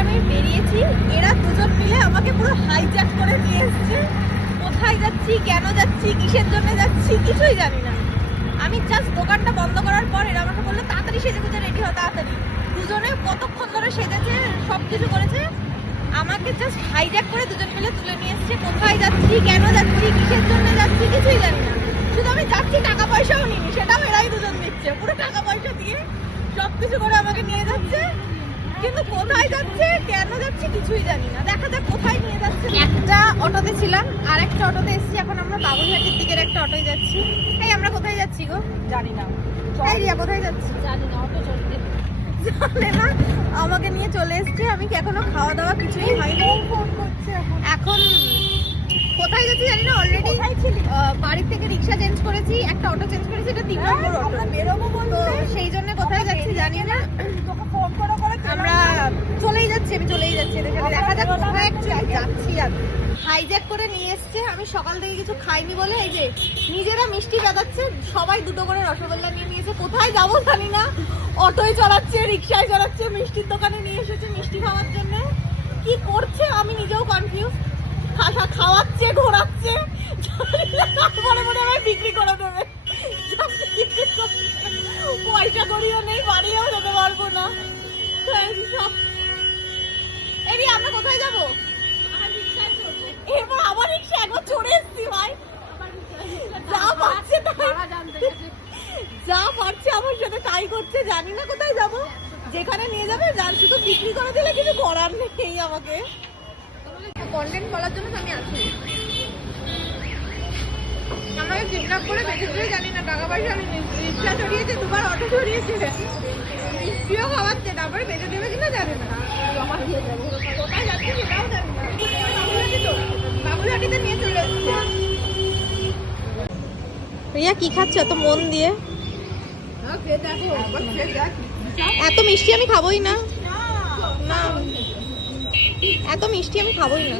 আমি বেরিয়েছি, এরা দুজন মিলে আমাকে পুরো হাইজ্যাক করে নিয়ে এসছে। কোথায় যাচ্ছি, কেন যাচ্ছি, কিসের জন্য যাচ্ছি কিছুই জানি না। আমি জাস্ট দোকানটা বন্ধ করার পর এরা আমাকে বললো তাড়াতাড়ি সেজে গুজে রেডি হও তাড়াতাড়ি। দুজনে কতক্ষণ ধরে সেজেছে, সব কিছু করেছে, আমাকে জাস্ট হাইজ্যাক করে দুজন মিলে তুলে নিয়ে এসছে। কোথায় যাচ্ছি, কেন যাচ্ছি, কিসের জন্য যাচ্ছি কিছুই জানি না। শুধু আমি যাচ্ছি, টাকা পয়সাও নিইনি, সেটাও এরাই দুজন দিচ্ছে। পুরো টাকা পয়সা দিয়ে সবকিছু করে আমাকে নিয়ে যাচ্ছে, কিন্তু কোথায় যাচ্ছে, কেন যাচ্ছি কিছুই জানি না। দেখা যাক কোথায় নিয়ে যাচ্ছে। একটা অটোতে ছিলাম, আর একটা অটোতে এসেছি। এখন আমরা বাবুঘাটের দিকের একটা অটোয় যাচ্ছি। এই আমরা কোথায় যাচ্ছি গো? জানি না, এই রিয়া কোথায় যাচ্ছি? জানি না, অটো চলতে জানে না, আমাকে নিয়ে চলে এসছে। আমি কি এখনো খাওয়া দাওয়া কিছুই হয়নি। ফোন করছে এখন কোথায় যাচ্ছি জানি না। অলরেডি বাড়ির থেকে রিক্সা চেঞ্জ করেছি, একটা অটো চেঞ্জ করেছি, এটা 3 নম্বর অটো। আমরা বেরোবো তো বলতে সেই জন্য কোথায় যাচ্ছি জানি না। তোকে ফোন করে আমরা চলেই যাচ্ছি, আমি চলেই যাচ্ছি। দেখা যাক কোথায় অ্যাকচুয়ালি যাচ্ছি। আর হাইজ্যাক করে নিয়ে এসছে। আমি সকাল থেকে কিছু খাইনি বলে এই যে নিজেরা মিষ্টি বেদাচ্ছে, সবাই দুটো করে রসগোল্লা নিয়ে নিয়েছে। কোথায় যাবো জানি না। অটোয় চড়াচ্ছে, রিক্সায় চড়াচ্ছে, মিষ্টির দোকানে নিয়ে এসেছে মিষ্টি খাওয়ার জন্য। কি করছে আমি নিজেও কনফিউজ। খাওয়াচ্ছে, ঘোরাচ্ছে, মনে মনে আমায় বিক্রি করে দেবে। পয়সা করিও নেই, বাড়িও যেতে পারবো না। এই আমরা কোথায় যাবো? এবার আবার রিক্সা একবার চড়ে এসছি ভাই। যা পাচ্ছে যা পারছে আমার সাথে তাই করছে। জানি না কোথায় যাব, যেখানে নিয়ে যাবে যার শুধু বিক্রি করে দিলে কিছু করার নেই আমাকে। কন্টেন্ট বলার জন্য আমি আসি। আমাকে কিডন্যাপ করে কিছুই জানি না, টাকা পয়সা আমি রিক্সা চড়িয়েছে, দুবার অটো চড়িয়েছে, মিষ্টিও খাওয়াচ্ছে, তারপরে বেঁচে দেবে কিনা জানি না। জমা দিয়ে যাবো, কোথায় যাচ্ছে সেটাও জানি না। বাবুঘাটিতে নিয়ে চলে এসেছে। রিয়া কি খাচ্ছ এত মন দিয়ে? এত মিষ্টি আমি খাবোই না। না এত মিষ্টি আমি খাবোই না।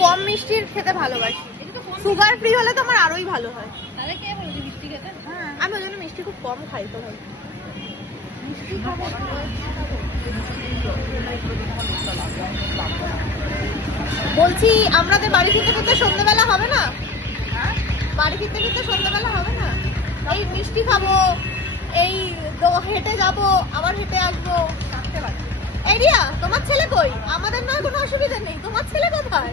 কম মিষ্টির খেতে ভালোবাসি। সুগার ফ্রি হলে তো আমার আরোই ভালো হয়। তাহলে কে বলেছে মিষ্টি খেতে? আমি ওই জন্য মিষ্টি খুব কম খাই। তো ভাই বলছি আমাদের বাড়ি ফিরতে ফিরতে সন্ধ্যেবেলা হবে না? বাড়ি ফিরতে ফিরতে সন্ধ্যেবেলা হবে না? এই মিষ্টি খাবো, এই হেঁটে যাবো, আবার হেঁটে আসবো। এই রিয়া তোমার ছেলে কই? আমাদের নয় কোনো অসুবিধা নেই, তোমার ছেলে কোথায়?